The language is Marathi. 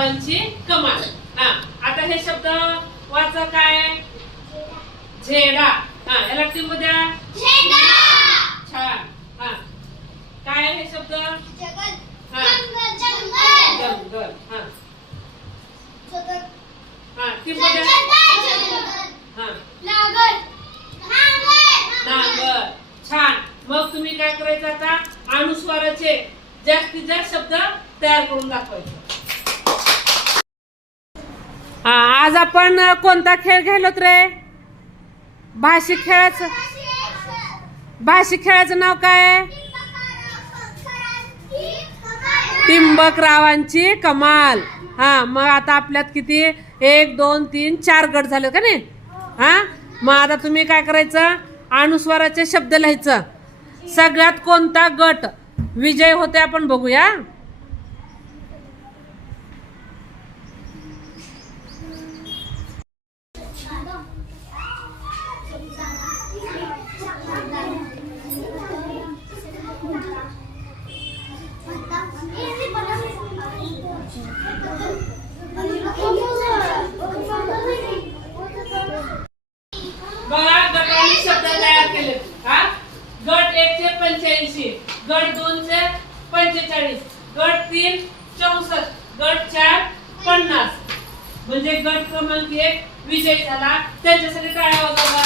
रावांची कमाल. हा आता हे शब्द वाचा. काय? झेडा. हा याला टीम मध्ये झेंडा. छान. हा काय हे शब्द? जंगल. हा जंगल. हा हा टीम मध्ये हा नांगर. छान. मग तुम्ही काय करायचं आता? अनुस्वाराचे जास्तीत जास्त शब्द तयार करून दाखवायचे. आज आपण कोणता खेळ खेळलोत रे? भाषिक खेळाचं. भाषिक खेळाचं नाव काय? टिंबकरावांची कमाल. हा मग आता आपल्यात किती? 1 2 3 4 गट झाले का नाही? हा मग आता तुम्ही काय करायचं? अनुस्वाराचे शब्द लिहायचं. सगळ्यात कोणता गट विजय होते आपण बघूया. बघा गटाने शब्द तयार केले. हा गट 1 चे 85, गट 2 चे 45, गट 3 64, गट 4 50. म्हणजे गट क्रमांक 1 विजय झाला. त्यांच्यासाठी टाळ्या वाजवा.